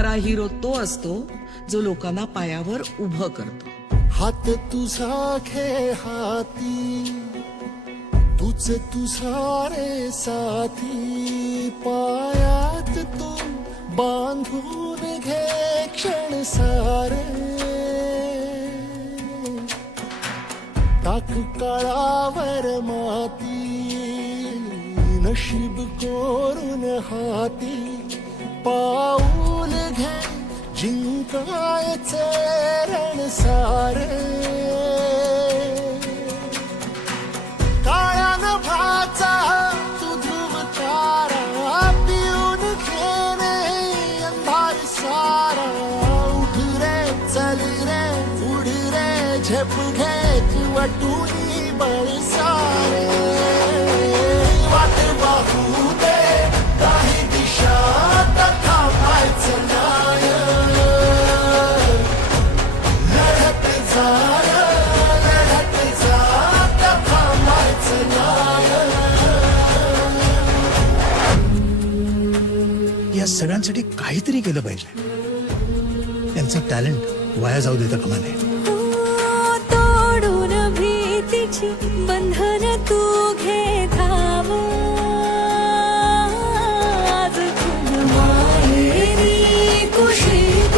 खरा हिरो तो असतो जो लोकांना पायावर उभं करतो. हात तुझा घे हाती, तुझे तुझा रे साथी, पायात तू बांधून घे क्षण सारे. टाक काळावर माती, नशीब कोरून हाती, पाऊल घे जिंकायचे रण सारे. काळ्या नभाचा तू ध्रुव तारा, पिऊन घेणे अंधार सारा. उठ रे चल रे उड रे, झेप घे वटुनी बळ सारे. वाट पाहू दे काही दिशा, तथा पायचं नाय. लढत जा तथा पायचं नाय. या सगळ्यांसाठी काहीतरी केलं पाहिजे. त्यांचं टॅलेंट वाया जाऊ देता कामा नये. तोडून भीतीची बंधन तू घे धाव. आज तुझ माहेरी कुशीत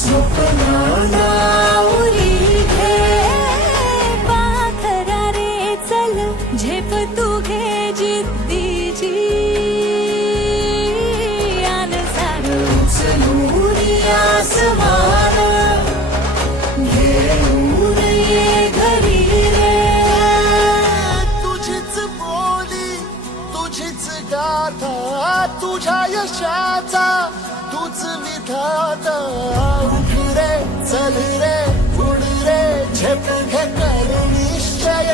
स्वप्नाला उरी घे. पाखरा रे चल झेप तू घे जिद्दीची. आन सार उचलून आसमान घेऊन ये घरी रे. तुझीच बोली तुझीच गाथा, तुझ्या यशाचा तूच विधाता. उठ रे चल रे उड रे, झेप घे कर निश्चय.